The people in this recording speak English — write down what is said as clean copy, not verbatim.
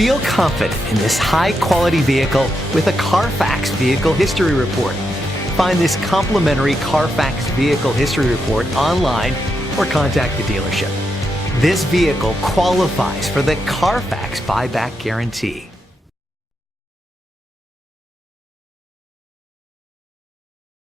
Feel confident in this high-quality vehicle with a Carfax Vehicle History Report. Find this complimentary Carfax Vehicle History Report online or contact the dealership. This vehicle qualifies for the Carfax Buyback Guarantee.